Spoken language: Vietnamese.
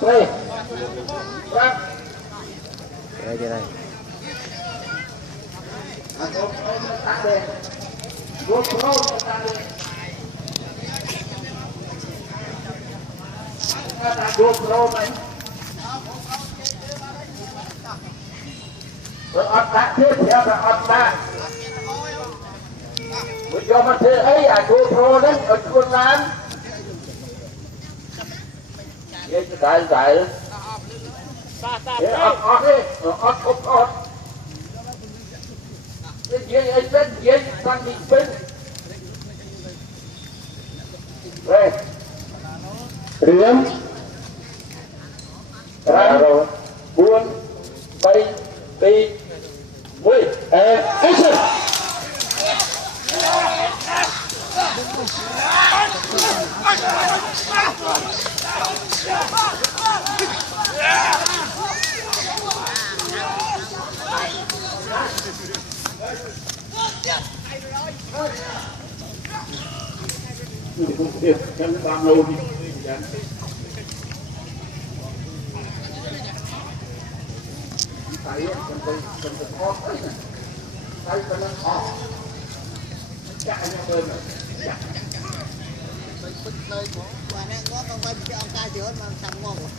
Đây đây. Ở ta tiếp theo là ở ta bây giờ mà thế ấy à GoPro đấy ở con lan vậy đại đại thế ọt đi ọt cái gì ấy bên gì sang đi bên đây riêng rồi buôn bay đi vui action Kan bang lâu đi thấy cần con thấy cần họ chạy nhau bên rồi nơi của qua nó có con bên cho ông ta chữa mà xong ngon rồi